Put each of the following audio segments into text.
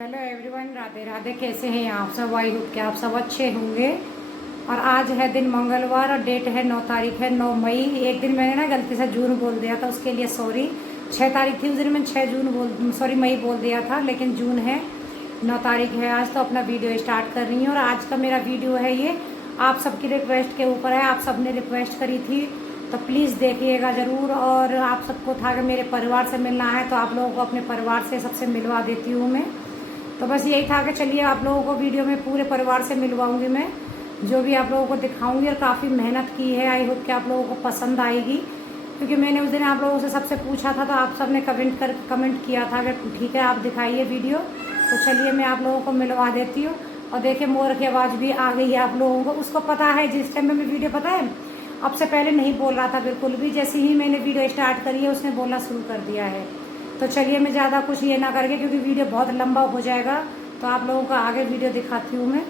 Hello everyone, Radhe Radhe. कैसे हैं आप सब? आई होप कि आप सब अच्छे होंगे। और आज है दिन मंगलवार और डेट है 9 तारीख है, 9 मई। एक दिन मैंने ना गलती से जून बोल दिया था, उसके लिए सॉरी। 6 तारीख थी उस दिन, मैंने 6 जून मई बोल दिया था, लेकिन जून है, 9 तारीख है आज। तो अपना वीडियो स्टार्ट कर रही हूँ। और आज का मेरा वीडियो है ये आप सबकी रिक्वेस्ट के ऊपर है। आप सब ने रिक्वेस्ट करी थी तो प्लीज़ देखिएगा ज़रूर। और आप सबको था कि मेरे परिवार से मिलना है, तो आप लोगों को अपने परिवार से सबसे मिलवा देती हूँ मैं। तो बस यही था कि चलिए आप लोगों को वीडियो में पूरे परिवार से मिलवाऊंगी मैं, जो भी आप लोगों को दिखाऊंगी। और काफ़ी मेहनत की है, आई होप कि आप लोगों को पसंद आएगी, क्योंकि मैंने उस दिन आप लोगों से सबसे पूछा था तो आप सब ने कमेंट किया था कि ठीक है आप दिखाइए वीडियो। तो चलिए मैं आप लोगों को मिलवा देती हूँ। और देखिए मोर की आवाज़ भी आ गई है आप लोगों को। उसको पता है जिस टाइम में वीडियो, पता है अब से पहले नहीं बोल रहा था बिल्कुल भी, जैसे ही मैंने वीडियो स्टार्ट करी है उसने बोलना शुरू कर दिया है। तो चलिए मैं ज़्यादा कुछ ये ना करके, क्योंकि वीडियो बहुत लंबा हो जाएगा, तो आप लोगों को आगे वीडियो दिखाती हूँ मैं।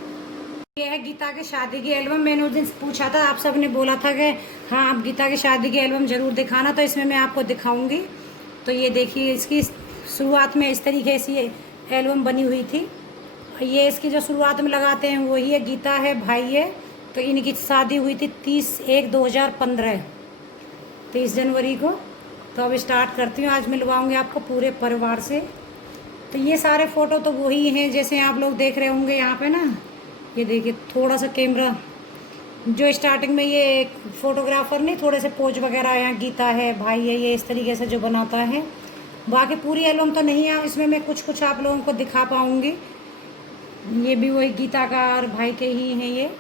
ये है गीता की शादी की एल्बम। मैंने उस दिन पूछा था, आप सब ने बोला था कि हाँ आप गीता की शादी की एल्बम ज़रूर दिखाना, तो इसमें मैं आपको दिखाऊंगी। तो ये देखिए, इसकी शुरुआत में इस तरीके से ये एल्बम बनी हुई थी। ये इसकी जो शुरुआत में लगाते हैं वही है, गीता है, भाई है। तो इनकी शादी हुई थी 30/1/2015, 30 जनवरी को। तो अब स्टार्ट करती हूँ। आज मिलवाऊंगी आपको पूरे परिवार से। तो ये सारे फ़ोटो तो वही हैं जैसे आप लोग देख रहे होंगे यहाँ पे ना। ये देखिए थोड़ा सा कैमरा, जो स्टार्टिंग में ये एक फोटोग्राफर ने थोड़े से पोज वगैरह, यहाँ गीता है, भाई है, ये इस तरीके से जो बनाता है। बाकी पूरी एल्बम तो नहीं है इसमें, मैं कुछ कुछ आप लोगों को दिखा पाऊँगी। ये भी वही गीता का और भाई के ही हैं ये।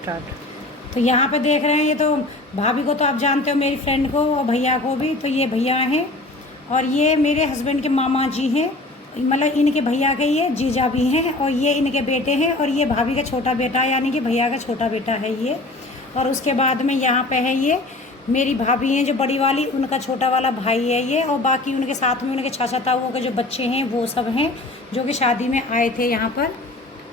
तो यहाँ पे देख रहे हैं, ये तो भाभी को तो आप जानते हो, मेरी फ्रेंड को, और भैया को भी। तो ये भैया हैं और ये मेरे हस्बैंड के मामा जी हैं, मतलब इनके भैया के ये जीजा भी हैं, और ये इनके बेटे हैं, और ये भाभी का छोटा बेटा यानी कि भैया का छोटा बेटा है ये। और उसके बाद में यहाँ पे है ये मेरी भाभी हैं जो बड़ी वाली, उनका छोटा वाला भाई है ये। और बाकी उनके साथ में उनके चाचा ताऊओं के जो बच्चे हैं वो सब हैं, जो कि शादी में आए थे यहाँ पर।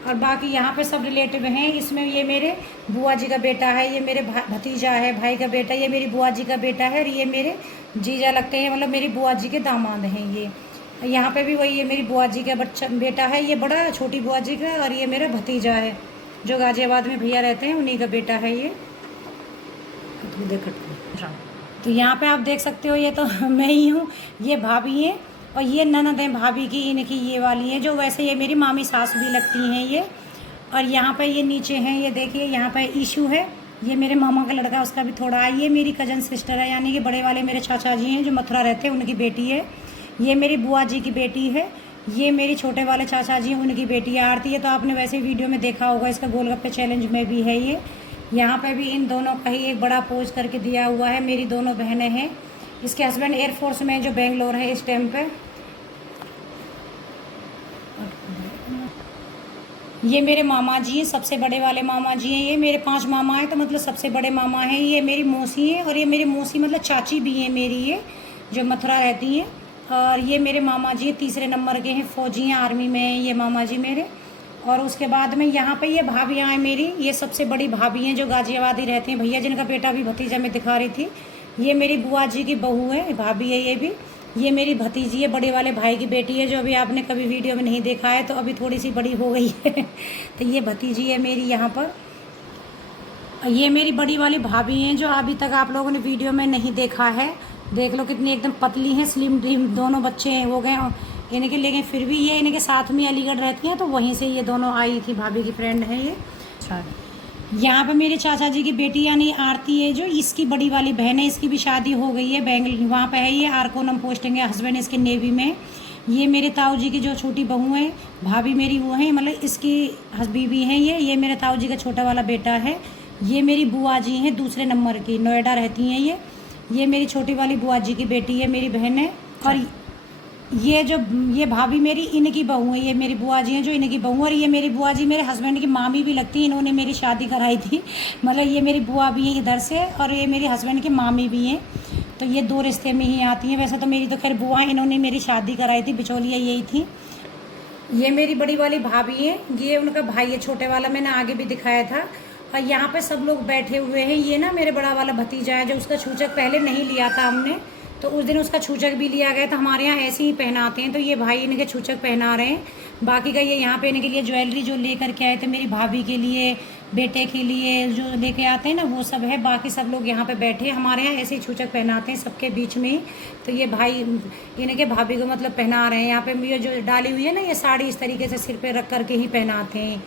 और बाकी यहाँ पे सब रिलेटिव हैं। इसमें ये मेरे बुआ जी का बेटा है, ये मेरे भतीजा है, भाई का बेटा, ये मेरी बुआ जी का बेटा है, और ये मेरे जीजा लगते हैं, मतलब मेरी बुआ जी के दामाद हैं ये। यहाँ पे भी वही, ये मेरी बुआ जी का बेटा है, ये बड़ा छोटी बुआ जी का, और ये मेरा भतीजा है जो गाजियाबाद में भैया रहते हैं, उन्हीं का बेटा है ये। तो यहाँ पे आप देख सकते हो, ये तो मैं ही हूँ, ये भाभी हैं, और ये ननद है भाभी की, इनकी ये वाली है, जो वैसे ये मेरी मामी सास भी लगती हैं ये। और यहाँ पे ये नीचे हैं, ये देखिए यहाँ पे ईशू है, ये मेरे मामा का लड़का, उसका भी थोड़ा है। ये मेरी कजन सिस्टर है, यानी कि बड़े वाले मेरे चाचा जी हैं जो मथुरा रहते हैं, उनकी बेटी है। ये मेरी बुआ जी की बेटी है। ये मेरी छोटे वाले चाचा जी हैं, उनकी बेटी आरती है। तो आपने वैसे वीडियो में देखा होगा, इसका गोलगप्पे चैलेंज में भी है ये। यहाँ पे भी इन दोनों का ही एक बड़ा पोज करके दिया हुआ है। मेरी दोनों बहनें हैं, इसके हस्बैंड एयरफोर्स में जो बेंगलोर है इस टाइम पे। ये मेरे मामा जी हैं, सबसे बड़े वाले मामा जी हैं। ये मेरे 5 मामा हैं, तो मतलब सबसे बड़े मामा हैं। ये मेरी मौसी हैं, और ये मेरी मौसी मतलब चाची भी हैं मेरी, ये जो मथुरा रहती हैं। और ये मेरे मामा जी तीसरे नंबर के हैं, फौजी हैं, आर्मी में हैं ये मामा जी मेरे। और उसके बाद में यहाँ पे ये भाभियाँ हैं मेरी, ये सबसे बड़ी भाभी हैं जो गाजियाबाद ही रहती हैं, भैया जिनका बेटा भी भतीजा में दिखा रही थी। ये मेरी बुआ जी की बहू है, भाभी है ये भी। ये मेरी भतीजी है, बड़े वाले भाई की बेटी है, जो अभी आपने कभी वीडियो में नहीं देखा है, तो अभी थोड़ी सी बड़ी हो गई है। तो ये भतीजी है मेरी यहाँ पर। ये मेरी बड़ी वाली भाभी हैं जो अभी तक आप लोगों ने वीडियो में नहीं देखा है। देख लो कितनी एकदम पतली हैं, स्लिम ड्रीम, दोनों बच्चे हो गए इनके, लेकिन फिर भी ये इनके साथ में अलीगढ़ रहती हैं, तो वहीं से ये दोनों आई थी, भाभी की फ्रेंड है ये। अच्छा, यहाँ पे मेरे चाचा जी की बेटी यानी आरती है, जो इसकी बड़ी वाली बहन है, इसकी भी शादी हो गई है, बेंगल वहाँ पे है ये, आरकोनम पोस्टिंग है, हस्बैंड इसके नेवी में। ये मेरे ताऊ जी की जो छोटी बहू है, भाभी मेरी वो है, मतलब इसकी बीवी है ये मेरे ताऊ जी का छोटा वाला बेटा है। ये मेरी बुआ जी हैं दूसरे नंबर की, नोएडा रहती हैं ये मेरी छोटी वाली बुआ जी की बेटी है, मेरी बहन है। और ये भाभी मेरी इनकी बहू है, ये मेरी बुआ जी हैं जो इनकी बहू, और ये मेरी बुआ जी मेरे हस्बैंड की मामी भी लगती है, इन्होंने मेरी शादी कराई थी, मतलब ये मेरी बुआ भी है इधर से, और ये मेरी हस्बैंड की मामी भी हैं। तो ये 2 रिश्ते में ही आती हैं। वैसे तो मेरी तो खैर बुआ, इन्होंने मेरी शादी कराई थी, बिचौलिया यही थी। ये मेरी बड़ी वाली भाभी है, ये उनका भाई है छोटे वाला, मैंने आगे भी दिखाया था। और यहाँ पे सब लोग बैठे हुए हैं। ये ना मेरे बड़ा वाला भतीजा है, जो उसका छूचक पहले नहीं लिया था हमने, तो उस दिन उसका छूचक भी लिया गया था। हमारे यहाँ ऐसे ही पहनाते हैं, तो ये भाई इनके छूचक पहना रहे हैं। बाकी का ये यहाँ पे इनके लिए ज्वेलरी जो लेकर के आए थे मेरी भाभी के लिए, बेटे के लिए जो लेके आते हैं ना वो सब है। बाकी सब लोग यहाँ पे बैठे, हमारे यहाँ ऐसे ही छूचक पहनाते हैं सबके बीच में ही। तो ये भाई इनके भाभी को मतलब पहना रहे हैं। यहाँ पे ये जो डाली हुई है ना ये साड़ी, इस तरीके से सिर पे रख करके ही पहनाते हैं।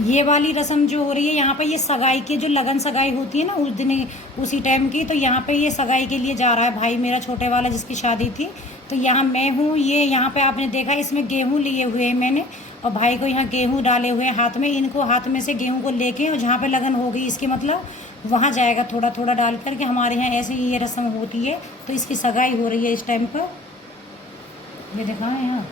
ये वाली रस्म जो हो रही है यहाँ पे, ये सगाई की जो लगन सगाई होती है ना उस दिन उसी टाइम की। तो यहाँ पे ये सगाई के लिए जा रहा है भाई मेरा छोटे वाला जिसकी शादी थी। तो यहाँ मैं हूँ, ये यहाँ पे आपने देखा इसमें गेहूँ लिए हुए हैं मैंने, और भाई को यहाँ गेहूँ डाले हुए हैं हाथ में। इनको हाथ में से गेहूँ को लेके और जहाँ पे लगन होगी इसकी मतलब वहाँ जाएगा थोड़ा थोड़ा डाल करके। हमारे यहाँ ऐसे ही ये रस्म होती है। तो इसकी सगाई हो रही है इस टाइम पर, ये देखा है यहाँ।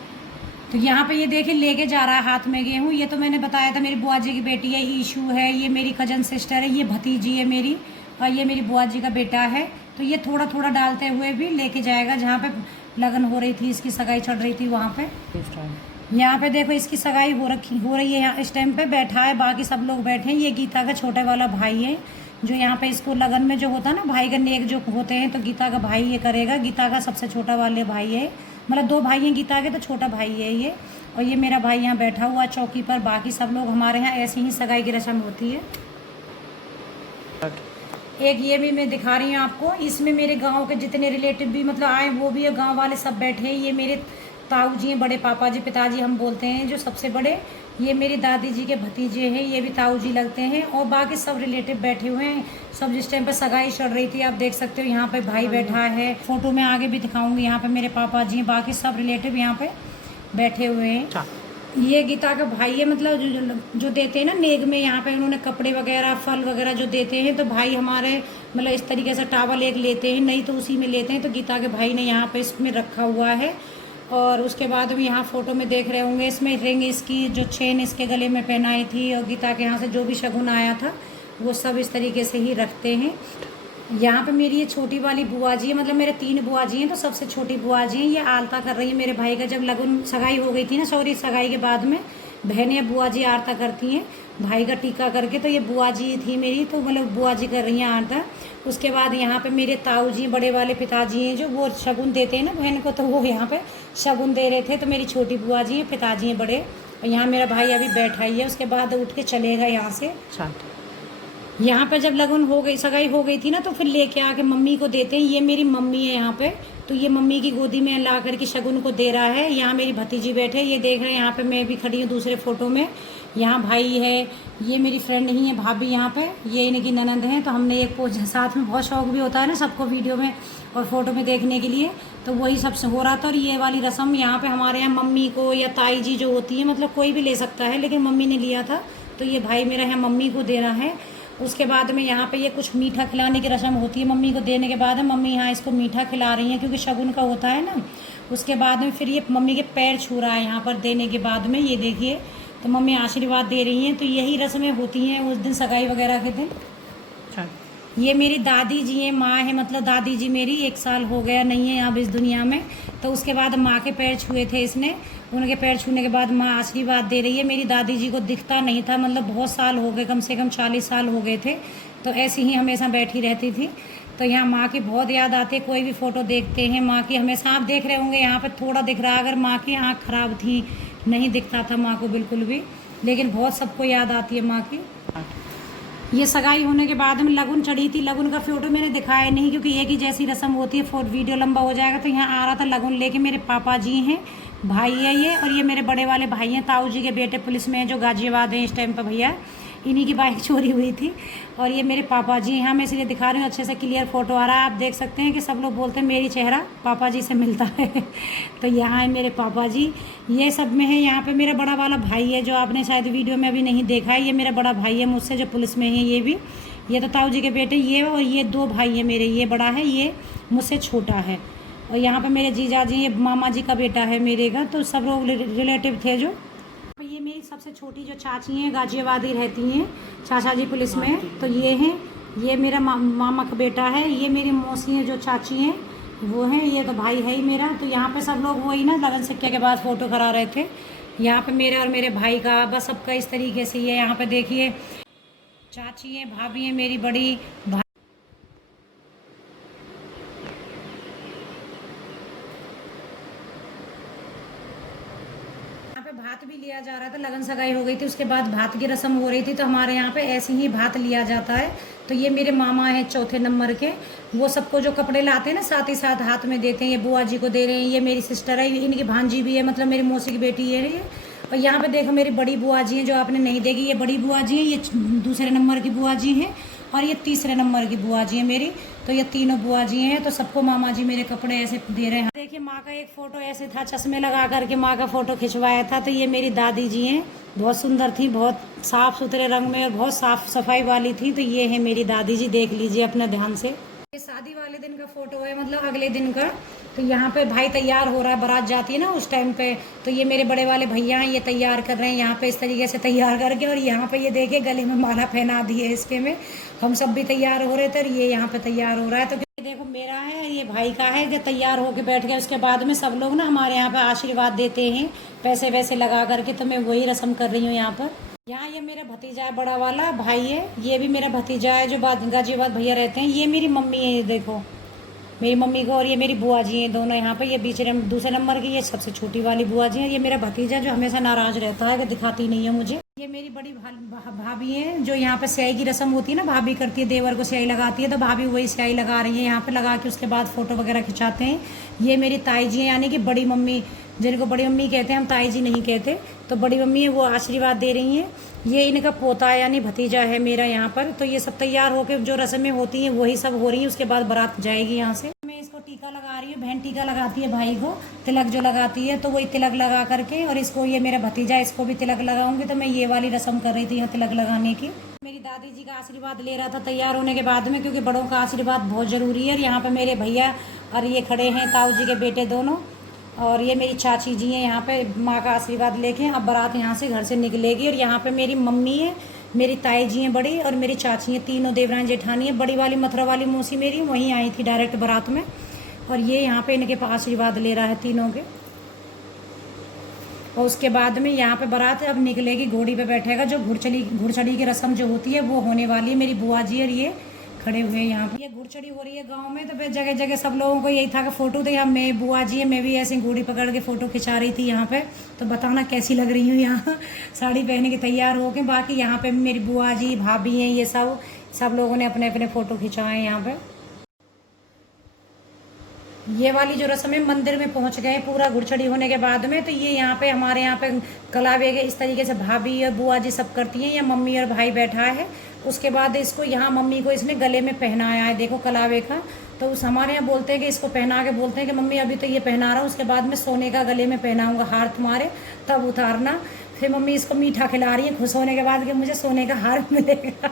तो यहाँ पे ये देखिए लेके जा रहा है हाथ में गेहूँ। ये तो मैंने बताया था मेरी बुआ जी की बेटी है, ईशू है, ये मेरी कजन सिस्टर है, ये भतीजी है मेरी, और ये मेरी बुआ जी का बेटा है। तो ये थोड़ा थोड़ा डालते हुए भी लेके जाएगा जहाँ पे लगन हो रही थी, इसकी सगाई चढ़ रही थी वहाँ पे। यहाँ पे देखो इसकी सगाई हो रही है। यहाँ इस टाइम पे बैठा है, बाकी सब लोग बैठे हैं। ये गीता का छोटे वाला भाई है जो यहाँ पे इसको लगन में जो होता है ना भाई का नेक जो होते हैं, तो गीता का भाई ये करेगा। गीता का सबसे छोटा वाले भाई है, मतलब 2 भाई हैं गीता के, तो छोटा भाई है ये। और ये मेरा भाई यहाँ बैठा हुआ चौकी पर। बाकी सब लोग हमारे यहाँ ऐसी ही सगाई की रस्म होती है। एक ये भी मैं दिखा रही हूँ आपको, इसमें मेरे गांव के जितने रिलेटिव भी मतलब आए वो भी है, गांव वाले सब बैठे हैं। ये मेरे ताऊ जी हैं, बड़े पापा जी, पिताजी हम बोलते हैं जो सबसे बड़े। ये मेरी दादी जी के भतीजे हैं, ये भी ताऊ जी लगते हैं। और बाकी सब रिलेटिव बैठे हुए हैं सब। जिस टाइम पर सगाई चढ़ रही थी आप देख सकते हो यहाँ पे भाई बैठा है। फोटो में आगे भी दिखाऊंगी। यहाँ पे मेरे पापा जी हैं, बाकी सब रिलेटिव यहाँ पे बैठे हुए हैं। ये गीता का भाई है, मतलब जो देते हैं ना नेग में, यहाँ पे उन्होंने कपड़े वगैरह फल वगैरह जो देते हैं। तो भाई हमारे मतलब इस तरीके से टावल एक लेते हैं, नहीं तो उसी में लेते हैं। तो गीता के भाई ने यहाँ पे इसमें रखा हुआ है। और उसके बाद हम यहाँ फ़ोटो में देख रहे होंगे इसमें रिंग, इसकी जो चेन इसके गले में पहनाई थी, और गीता के यहाँ से जो भी शगुन आया था वो सब इस तरीके से ही रखते हैं। यहाँ पे मेरी ये छोटी वाली बुआ जी है, मतलब मेरे 3 बुआ जी हैं, तो सबसे छोटी बुआ जी हैं। ये आलता कर रही है मेरे भाई का। जब लगन सगाई हो गई थी ना, सॉरी सगाई के बाद में बहनें या बुआ जी आरता करती हैं भाई का टीका करके। तो ये बुआ जी थी मेरी, तो मतलब बुआ जी कर रही हैं आरता। उसके बाद यहाँ पे मेरे ताऊ जी बड़े वाले पिताजी हैं जो वो शगुन देते हैं ना बहन को, तो वो यहाँ पे शगुन दे रहे थे। तो मेरी छोटी बुआ जी हैं, पिताजी हैं बड़े, और यहाँ मेरा भाई अभी बैठा ही है। उसके बाद उठ के चलेगा यहाँ से। यहाँ पे जब लगन हो गई, सगाई हो गई थी ना, तो फिर लेके आके मम्मी को देते हैं। ये मेरी मम्मी है यहाँ पे, तो ये मम्मी की गोदी में ला करके शगुन को दे रहा है। यहाँ मेरी भतीजी बैठे, ये देख रहे हैं। यहाँ पे मैं भी खड़ी हूँ दूसरे फोटो में। यहाँ भाई है, ये मेरी फ्रेंड ही है भाभी यहाँ पे, ये इनकी ननंद हैं। तो हमने एक पोज साथ में, बहुत शौक भी होता है ना सबको वीडियो में और फोटो में देखने के लिए, तो वही सब हो रहा था। और ये वाली रस्म यहाँ पे हमारे यहाँ मम्मी को या ताई जी जो होती है, मतलब कोई भी ले सकता है, लेकिन मम्मी ने लिया था। तो ये भाई मेरा यहाँ मम्मी को दे रहा है। उसके बाद में यहाँ पे ये कुछ मीठा खिलाने की रस्म होती है। मम्मी को देने के बाद में मम्मी यहाँ इसको मीठा खिला रही हैं क्योंकि शगुन का होता है ना। उसके बाद में फिर ये मम्मी के पैर छू रहा है यहाँ पर देने के बाद में, ये देखिए। तो मम्मी आशीर्वाद दे रही हैं। तो यही रस्में होती हैं उस दिन सगाई वगैरह के दिन। ये मेरी दादी जी हैं, माँ है, मतलब दादी जी मेरी 1 साल हो गया नहीं है अब इस दुनिया में। तो उसके बाद माँ के पैर छुए थे इसने। उनके पैर छूने के बाद माँ आशीर्वाद दे रही है। मेरी दादी जी को दिखता नहीं था, मतलब बहुत साल हो गए, कम से कम 40 साल हो गए थे। तो ऐसी ही हमेशा बैठी रहती थी। तो यहाँ माँ की बहुत याद आती है। कोई भी फ़ोटो देखते हैं माँ की, हमेशा आप देख रहे होंगे यहाँ पर थोड़ा दिख रहा है। अगर माँ की आँख ख़राब थी, नहीं दिखता था माँ को बिल्कुल भी, लेकिन बहुत सबको याद आती है माँ की। ये सगाई होने के बाद में लगुन चढ़ी थी। लगुन का फोटो मैंने दिखाया नहीं क्योंकि एक ही जैसी रस्म होती है, वीडियो लंबा हो जाएगा। तो यहाँ आ रहा था लगुन लेके, मेरे पापा जी हैं, भाई है ये, और ये मेरे बड़े वाले भाई हैं, ताऊ जी के बेटे पुलिस में हैं जो गाजियाबाद हैं इस टाइम पर भैया। इन्हीं की बाइक चोरी हुई थी। और ये मेरे पापा जी हैं, मैं इसलिए दिखा रही हूँ, अच्छे से क्लियर फोटो आ रहा है। आप देख सकते हैं कि सब लोग बोलते हैं मेरी चेहरा पापा जी से मिलता है। तो यहाँ है मेरे पापा जी, ये सब में है। यहाँ पे मेरा बड़ा वाला भाई है जो आपने शायद वीडियो में अभी नहीं देखा है। ये मेरा बड़ा भाई है मुझसे जो पुलिस में है, ये भी। ये तो ताऊ जी के बेटे ये, और ये 2 भाई है मेरे, ये बड़ा है, ये मुझसे छोटा है। और यहाँ पे मेरे जीजा जी, ये मामा जी का बेटा है मेरे का। तो सब लोग रिलेटिव थे जो। ये मेरी सबसे छोटी जो चाची हैं गाजियाबाद ही रहती हैं, चाचा जी पुलिस में। तो ये हैं, ये मेरा मामा का बेटा है। ये मेरी मौसी हैं जो चाची हैं वो हैं। ये तो भाई है ही मेरा। तो यहाँ पे सब लोग वही ना लगन सिक्के के बाद फ़ोटो करा रहे थे। यहाँ पे मेरे और मेरे भाई का, बस सबका इस तरीके से ये। यहाँ पे देखिए चाची हैं, भाभी हैं मेरी बड़ी, लिया जा रहा था, लगन सगाई हो गई थी, उसके बाद भात की रस्म हो रही थी। तो हमारे यहाँ पे ऐसे ही भात लिया जाता है। तो ये मेरे मामा हैं चौथे नंबर के, वो सबको जो कपड़े लाते हैं ना साथ ही साथ हाथ में देते हैं। ये बुआ जी को दे रहे हैं, ये मेरी सिस्टर है, इनकी भांजी भी है, मतलब मेरी मौसी की बेटी है ये। और यहाँ पे देखो मेरी बड़ी बुआ जी हैं जो आपने नहीं देखी, ये बड़ी बुआ जी हैं, ये दूसरे नंबर की बुआ जी हैं और ये तीसरे नंबर की बुआ जी हैं मेरी। तो ये तीनों बुआ जी हैं। तो सबको मामा जी मेरे कपड़े ऐसे दे रहे हैं। देखिए माँ का एक फ़ोटो ऐसे था, चश्मे लगा करके माँ का फ़ोटो खिंचवाया था। तो ये मेरी दादी जी हैं, बहुत सुंदर थी, बहुत साफ़ सुथरे रंग में और बहुत साफ़ सफाई वाली थी। तो ये है मेरी दादी जी, देख लीजिए अपना ध्यान से। ये शादी वाले दिन का फ़ोटो है, मतलब अगले दिन का। तो यहाँ पे भाई तैयार हो रहा है, बारात जाती है ना उस टाइम पे। तो ये मेरे बड़े वाले भैया हैं, ये तैयार कर रहे हैं यहाँ पे इस तरीके से तैयार करके। और यहाँ पे ये देखिए गले में माला पहना दी है इसके में। हम सब भी तैयार हो रहे थे और ये यहाँ पे तैयार हो रहा है। तो देखो मेरा है, ये भाई का है, जो तैयार होके बैठ गया। उसके बाद में सब लोग ना हमारे यहाँ पे आशीर्वाद देते हैं पैसे वैसे लगा करके। तो मैं वही रस्म कर रही हूँ यहाँ पर। यहाँ ये मेरा भतीजा है, बड़ा वाला भाई है, ये भी मेरा भतीजा है जो गाजियाबाद भैया रहते हैं। ये मेरी मम्मी है, ये देखो मेरी मम्मी को, और ये मेरी बुआ जी हैं दोनों यहाँ पे। ये दूसरे नंबर की, ये सबसे छोटी वाली बुआ जी है। ये मेरा भतीजा जो हमेशा नाराज रहता है कि दिखाती नहीं है मुझे। ये मेरी बड़ी भाभी है, जो यहाँ पे स्याही की रस्म होती है ना, भाभी करती है, देवर को स्याही लगाती है। तो भाभी वही स्याही लगा रही है यहाँ पे, लगा के उसके बाद फोटो वगैरह खिंचाते हैं। ये मेरी ताई जी है, यानी कि बड़ी मम्मी, जिनको बड़ी मम्मी कहते हैं, हम ताई जी नहीं कहते। तो बड़ी मम्मी है, वो आशीर्वाद दे रही हैं। ये इनका पोता है, यानी भतीजा है मेरा यहाँ पर। तो ये सब तैयार होकर जो रस्में होती हैं वही सब हो रही हैं। उसके बाद बारात जाएगी यहाँ से। मैं इसको टीका लगा रही हूँ, बहन टीका लगाती है भाई को, तिलक जो लगाती है। तो वही तिलक लगा करके, और इसको, ये मेरा भतीजा, इसको भी तिलक लगाऊंगी। तो मैं ये वाली रस्म कर रही थी यहाँ तिलक लगाने की। मेरी दादी जी का आशीर्वाद ले रहा था तैयार होने के बाद में, क्योंकि बड़ों का आशीर्वाद बहुत ज़रूरी है। और यहाँ पे मेरे भैया और ये खड़े हैं, ताऊ जी के बेटे दोनों। और ये मेरी चाची जी हैं यहाँ पे, माँ का आशीर्वाद लेके। अब बारात यहाँ से घर से निकलेगी। और यहाँ पे मेरी मम्मी है, मेरी ताई जी हैं बड़ी, और मेरी चाची हैं, तीनों देवरानी जेठानी है। बड़ी वाली मथुरा वाली मौसी मेरी वहीं आई थी डायरेक्ट बारात में। और ये यहाँ पे इनके पास आशीर्वाद ले रहा है तीनों के। और उसके बाद में यहाँ पे बारात अब निकलेगी, घोड़ी पे बैठेगा। जो घुड़चड़ी की रस्म जो होती है वो होने वाली है। मेरी बुआ जी और ये खड़े हुए हैं यहाँ पे। ये घुड़चड़ी हो रही है गांव में। तो फिर जगह जगह सब लोगों को यही था कि फ़ोटो तो यहाँ मैं, बुआ जी है, मैं भी ऐसे घोड़ी पकड़ के फ़ोटो खिंचा रही थी यहाँ पे। तो बताना कैसी लग रही हूँ यहाँ साड़ी पहने के तैयार होके। बाकी यहाँ पे मेरी बुआ जी, भाभी हैं, ये सब लोगों ने अपने अपने फ़ोटो खिंचाए हैं यहाँ पे। ये वाली जो रस्म है, मंदिर में पहुंच गए पूरा घुड़चड़ी होने के बाद में। तो ये यहाँ पे हमारे यहाँ पे कलावे के इस तरीके से भाभी और बुआ जी सब करती हैं। या मम्मी और भाई बैठा है। उसके बाद इसको यहाँ मम्मी को इसने गले में पहनाया है, देखो कलावे का। तो उस हमारे यहाँ बोलते हैं कि इसको पहना के बोलते हैं कि मम्मी अभी तो ये पहना रहा हूँ, उसके बाद में सोने का गले में पहनाऊँगा हार तुम्हारे, तब उतारना। फिर मम्मी इसको मीठा खिला रही है खुश होने के बाद कि मुझे सोने का हार मिलेगा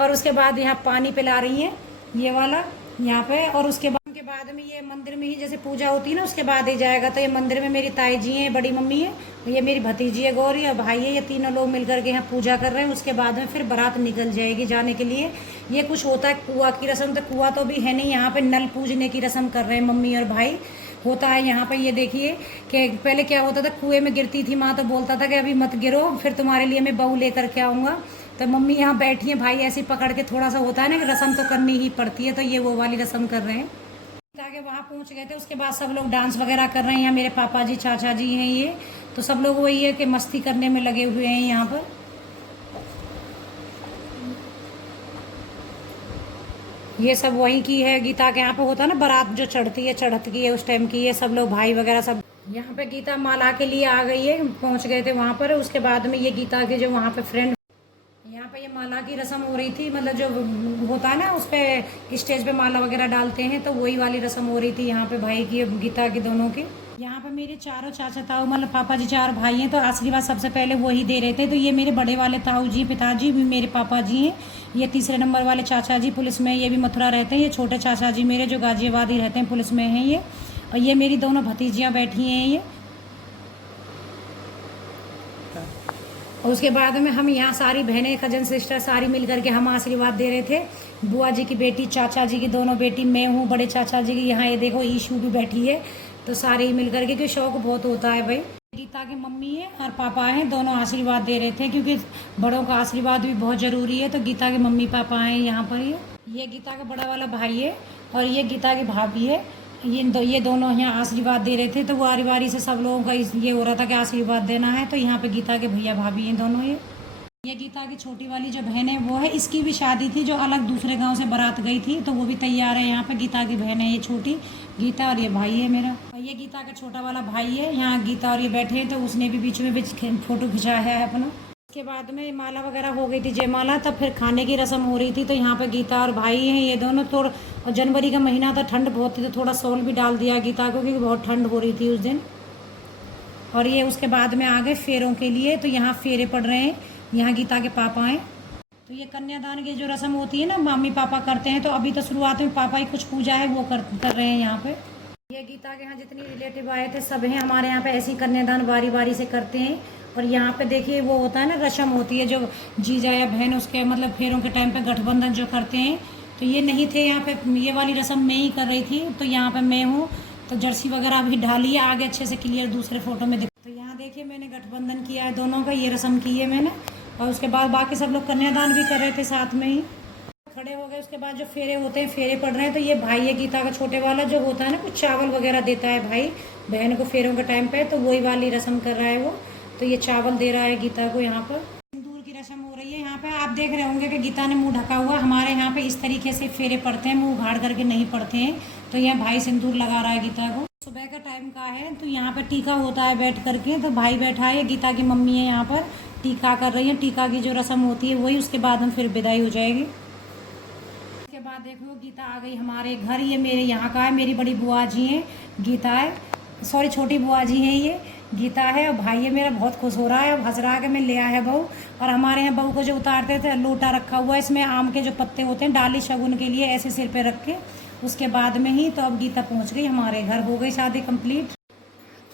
और उसके बाद यहाँ पानी पिला रही हैं ये वाला यहाँ पे। और उसके बाद में ये मंदिर में ही जैसे पूजा होती है ना, उसके बाद ही जाएगा। तो ये मंदिर में मेरी ताई जी हैं, बड़ी मम्मी है, ये मेरी भतीजी है गौरी, और भाई है। ये तीनों लोग मिलकर के यहाँ पूजा कर रहे हैं। उसके बाद में फिर बारात निकल जाएगी जाने के लिए। ये कुछ होता है कुआं की रस्म। तो कुआं तो भी है नहीं यहाँ पे, नल पूजने की रस्म कर रहे हैं मम्मी और भाई। होता है यहाँ पे, ये देखिए कि पहले क्या होता था, कुएं में गिरती थी माँ तो बोलता था कि अभी मत गिरो, फिर तुम्हारे लिए मैं बहू लेकर के आऊँगा। तो मम्मी यहाँ बैठी है, भाई ऐसे पकड़ के, थोड़ा सा होता है ना कि रस्म तो करनी ही पड़ती है। तो ये वो वाली रस्म कर रहे हैं। आगे वहाँ पहुँच गए थे। उसके बाद सब लोग डांस वगैरह कर रहे हैं। यहाँ मेरे पापा जी, चाचा जी हैं ये। तो सब लोग वही है कि मस्ती करने में लगे हुए हैं यहाँ पर। ये सब वहीं की है, गीता के यहाँ पे होता है ना बारात जो चढ़ती है, चढ़त की है उस टाइम की है। सब लोग भाई वगैरह सब यहाँ पे गीता माला के लिए आ गई है, पहुँच गए थे वहाँ पर। उसके बाद में ये गीता के जो वहाँ पे फ्रेंड, यहाँ पे ये माला की रस्म हो रही थी, मतलब जो होता है ना उस पे स्टेज पे माला वगैरह डालते हैं। तो वही वाली रस्म हो रही थी यहाँ पे भाई की, गीता की, दोनों की। यहाँ पे मेरे चारों चाचा ताऊ, मतलब पापा जी 4 भाई हैं। तो आशीर्वाद सबसे पहले वही दे रहे थे। तो ये मेरे बड़े वाले ताऊ जी, पिताजी भी मेरे पापा जी हैं। ये तीसरे नंबर वाले चाचा जी पुलिस में, ये भी मथुरा रहते हैं। ये छोटे चाचा जी मेरे जो गाजियाबाद ही रहते हैं, पुलिस में हैं ये। और ये मेरी दोनों भतीजियाँ बैठी हैं ये। और उसके बाद में हम यहाँ सारी बहनें, कजन सिस्टर सारी मिल करके हम आशीर्वाद दे रहे थे। बुआ जी की बेटी, चाचा जी की दोनों बेटी, मैं हूँ, बड़े चाचा जी की यहाँ ये देखो ईशू भी बैठी है। तो सारे ही मिल करके, क्योंकि शौक बहुत होता है भाई। गीता की मम्मी है और पापा हैं, दोनों आशीर्वाद दे रहे थे, क्योंकि बड़ों का आशीर्वाद भी बहुत ज़रूरी है। तो गीता के मम्मी पापा हैं यहाँ पर। ये गीता का बड़ा वाला भाई है और ये गीता की भाभी है। ये दोनों यहाँ आशीर्वाद दे रहे थे, तो वारी वारी से सब लोगों का ये हो रहा था कि आशीर्वाद देना है। तो यहाँ पे गीता के भैया भाभी हैं दोनों। ये गीता की छोटी वाली जो बहन है वो है, इसकी भी शादी थी जो अलग दूसरे गांव से बारात गई थी, तो वो भी तैयार है। यहाँ पे गीता की बहन है ये छोटी गीता, और ये भाई है मेरा, और ये गीता का छोटा वाला भाई है। यहाँ गीता और ये बैठे हैं, तो उसने भी बीच में फोटो खिंचाया है अपना। उसके बाद में माला वगैरह हो गई थी, जयमाला, तब फिर खाने की रस्म हो रही थी। तो यहाँ पे गीता और भाई हैं ये दोनों। थोड़ा और जनवरी का महीना था, ठंड बहुत थी, तो थोड़ा शॉल भी डाल दिया गीता को, क्योंकि बहुत ठंड हो रही थी उस दिन। और ये उसके बाद में आ गए फेरों के लिए, तो यहाँ फेरे पड़ रहे हैं। यहाँ गीता के पापा हैं। तो ये कन्यादान की जो रस्म होती है ना, मम्मी पापा करते हैं, तो अभी तो शुरुआत में पापा ही कुछ पूजा है वो कर रहे हैं यहाँ पे। ये गीता के यहाँ जितनी रिलेटिव आए थे सब हैं हमारे यहाँ पे, ऐसी कन्यादान बारी बारी से करते हैं। और यहाँ पे देखिए वो होता है ना, रस्म होती है जो जीजा या बहन उसके मतलब फेरों के टाइम पे गठबंधन जो करते हैं। तो ये नहीं थे यहाँ पे, ये वाली रस्म मैं ही कर रही थी। तो यहाँ पे मैं हूँ, तो जर्सी वगैरह भी डाली है, आगे अच्छे से क्लियर दूसरे फोटो में दिख। तो यहाँ देखिए मैंने गठबंधन किया है दोनों का, ये रस्म की है मैंने। और उसके बाद बाकी सब लोग कन्यादान भी कर रहे थे साथ में ही, खड़े हो गए। उसके बाद जो फेरे होते हैं, फेरे पड़ रहे हैं। तो ये भाई है गीता का छोटे वाला, जो होता है ना कुछ चावल वगैरह देता है भाई बहन को फेरों के टाइम पे, तो वही वाली रस्म कर रहा है वो। तो ये चावल दे रहा है गीता को। यहाँ पर सिंदूर की रस्म हो रही है। यहाँ पे आप देख रहे होंगे कि गीता ने मुंह ढका हुआ। हमारे यहाँ पे इस तरीके से फेरे पड़ते हैं, मुंह उघाड़ करके नहीं पड़ते हैं। तो यहाँ भाई सिंदूर लगा रहा है गीता को। सुबह का टाइम का है, तो यहाँ पे टीका होता है बैठ करके। तो भाई बैठा है, गीता की मम्मी है यहाँ पर, टीका कर रही है। टीका की जो रस्म होती है वही, उसके बाद हम फिर विदाई हो जाएगी। उसके बाद देखो गीता आ गई हमारे घर। ये मेरे यहाँ का है, मेरी बड़ी बुआ जी हैं, गीता है, सॉरी छोटी बुआ जी हैं, ये गीता है। और भाई है मेरा बहुत खुश हो रहा है, अब हंस रहा है कि मैं ले आया है बहू। और हमारे यहाँ बहू को जो उतारते थे, लोटा रखा हुआ है, इसमें आम के जो पत्ते होते हैं, डाली शगुन के लिए, ऐसे सिर पे रख के उसके बाद में ही। तो अब गीता पहुँच गई हमारे घर, हो गई शादी कंप्लीट।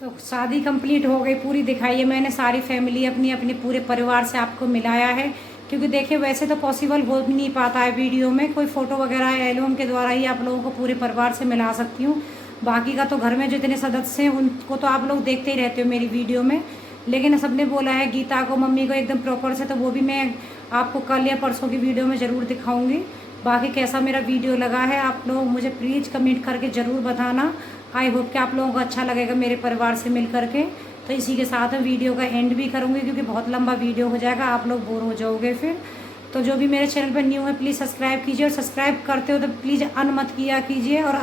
तो शादी कंप्लीट हो गई पूरी, दिखाई है मैंने सारी फैमिली अपनी अपने पूरे परिवार से आपको मिलाया है। क्योंकि देखिए वैसे तो पॉसिबल हो भी नहीं पाता है वीडियो में, कोई फ़ोटो वगैरह एल्बम के द्वारा ही आप लोगों को पूरे परिवार से मिला सकती हूँ। बाकी का तो घर में जितने सदस्य हैं उनको तो आप लोग देखते ही रहते हो मेरी वीडियो में। लेकिन सबने बोला है गीता को, मम्मी को एकदम प्रॉपर से, तो वो भी मैं आपको कल या परसों की वीडियो में ज़रूर दिखाऊँगी। बाकी कैसा मेरा वीडियो लगा है आप लोग मुझे प्लीज़ कमेंट करके ज़रूर बताना। आई होप कि आप लोगों को अच्छा लगेगा मेरे परिवार से मिल करके। तो इसी के साथ वीडियो का एंड भी करूँगी, क्योंकि बहुत लंबा वीडियो हो जाएगा, आप लोग बोर हो जाओगे फिर। तो जो भी मेरे चैनल पर न्यू है प्लीज़ सब्सक्राइब कीजिए, और सब्सक्राइब करते हो तो प्लीज़ अन मत किया कीजिए, और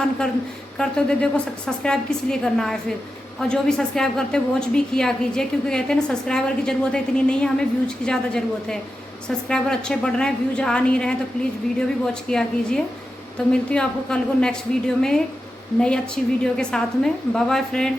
करते हो तो देखो सब्सक्राइब किस लिए करना है फिर। और जो भी सब्सक्राइब करते हो वॉच भी किया कीजिए, क्योंकि कहते हैं ना सब्सक्राइबर की ज़रूरत है इतनी नहीं है, हमें व्यूज़ की ज़्यादा ज़रूरत है। सब्सक्राइबर अच्छे बढ़ रहे हैं, व्यूज आ नहीं रहे हैं, तो प्लीज़ वीडियो भी वॉच किया कीजिए। तो मिलती हूँ आपको कल को नेक्स्ट वीडियो में, नई अच्छी वीडियो के साथ में। Bye bye friend.